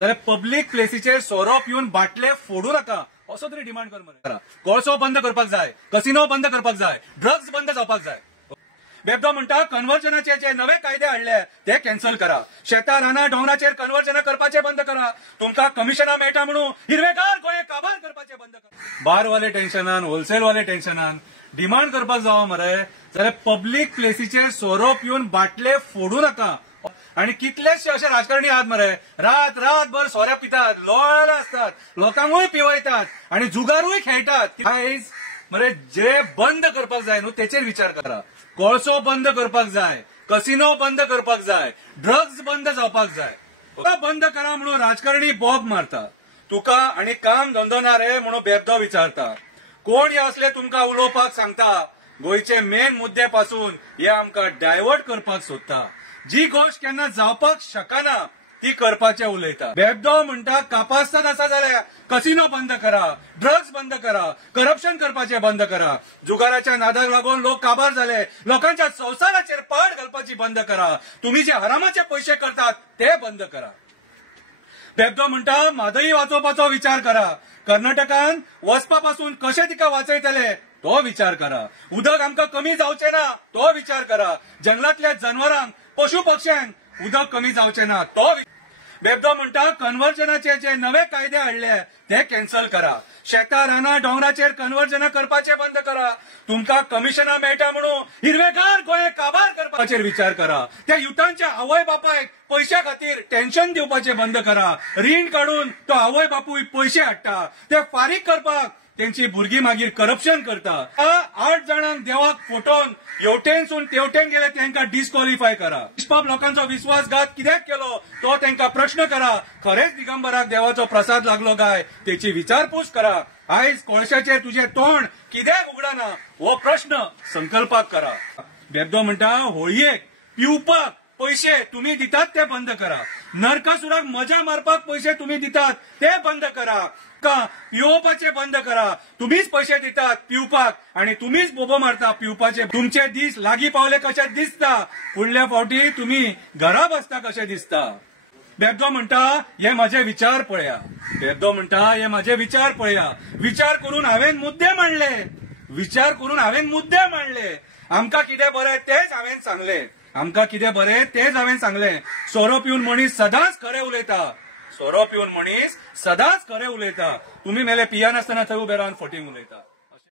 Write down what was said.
जाल्यार पब्लीक प्लेसीचेर सोरो पिवन बाटले फोडू नका असो तरी डिमांड कर मरे. कोळसो बंद करपाक जाय, कसिनो बंद करपाक जाय, ड्रग्स बंद जावपाक जाय. बेबदो म्हणटा कन्वर्जनाचे जे नवे कायदे हाडले ते कॅन्सल करा. शेतां रानां डोंगराचेर कन्वर्जना करपाचे बंद करा. तुमकां कमिशनां मेळटा म्हणून हिरवेगार गोंय काबार करपाचे बंद करा. बारवाले टेन्शनान, होलसेलवाले टेन्शनान डिमांड करपाक जावो मरे जाल्यार पब्लीक प्लेसीचेर सोरो पिवन बाटले फोडू नका. आणि कितलेशे असे राजकारणी आहात मरे रात रातभर सोऱ्या पितात, लोळले असतात, लोकांकूय पिवयतात आणि जुगारूय खेळटात. आयज मरे जे बंद करपाक जाय न्हू तेचेर विचार करा. कोळसो बंद करपाक जाय, कसिनो बंद करपाक जाय, ड्रग्स बंद जावपाक जाय. बंद करा म्हणून राजकारणी बोब मारता. तुका आणि काम धंदो ना रे म्हणून बेबदो विचारता. कोण हे असले तुमकां उलोवपाक सांगता. गोंयचे मेन मुद्दे पासून हे आमकां डायवर्ट करपाक सोदता. जी गोष्ट केन्ना जावपाक शकना ती करपाचे उलयता. बेबदो म्हणटा कापासतात आसा जाल्यार कसिनो बंद करा, ड्रग्स बंद करा, करप्शन करपाचे बंद करा. जुगाराच्या नादाक लागून लोक काबार झाले. लोकांच्या संसाराचेर पाड घालपाची बंद करा. तुम्ही जे हरामाचे पैसे करतात ते बंद करा. बेबदो म्हणटा म्हादई वाचोवपाचो विचार करा. कर्नाटकान वचपापासून कशे तिका वाचयतले तो विचार करा. उदक आमकां कमी जावचे ना तो विचार करा. जंगलातल्या जनावरांक, पशु पक्ष्यांक उदक कमी जावचे ना तो. बेबदो म्हणटा कन्वर्जनाचे जे नवे कायदे हाडले ते कॅन्सल करा. शेतां रानां डोंगराचेर कन्वर्जना करपाचे बंद करा. तुमकां कमिशनां मेळटा म्हणून हिरवेगार गोंय काबार करपाचेर विचार करा. त्या युथांच्या आवय बापायक पैशा खातीर टेन्शन दिवपाचे बंद करा. रीण काढून तो आवय बापूय पैसे हाडटा ते फारीक करपाक त्यांची भुरगीं मागीर करप्शन करता. 8 जाणांक देवाक फोटोवन हेवटेनसून तेवटेन गेले त्यांना डिस्क्वॉलिफाय करा. निष्पाप लोकांचो विश्वासघात कित्याक केलो तो त्यांना प्रश्न करा. खरेच दिगंबराक देवाचो प्रसाद लागलो काय त्याची विचारपूस करा. आयज कोळशाचेर तुझे तोंड कित्याक उगडाना हो प्रश्न संकल्पाक करा. बेबदो म्हणटा होळयेक पिवपाक पैसे तुम्ही दितात ते बंद करा. नरकासुराक मजा मारपाक पैसे तुम्ही दितात ते बंद करा. पिवपाचे बंद करा. तुम्हीच पैसे दितात पिवपाक आणि तुम्हीच बोबो मारता पिवपाचे. तुमचे दीस लागीं पावले कशे दिसता. फुडल्या फावटी तुम्ही घरा बसता कशे दिसता. बेबदो म्हणटा हे माझे विचार पळया. बेबदो म्हणटा हे माझे विचार पळया. विचार करून हांवेन मुद्दे मांडले. विचार करून हांवेन मुद्दे मांडले. आमकां कितें बरें तेच हांवेन सांगले. आमकां कितें बरें तेच हांवेन सांगले. सोरो पिवन मनीस सदांच खरें उलयता. सोरो पिवन मनीस सदांच खरें उलयता. तुम्ही मेले पियानासतना थंय उबे रावन फटींग उलयता.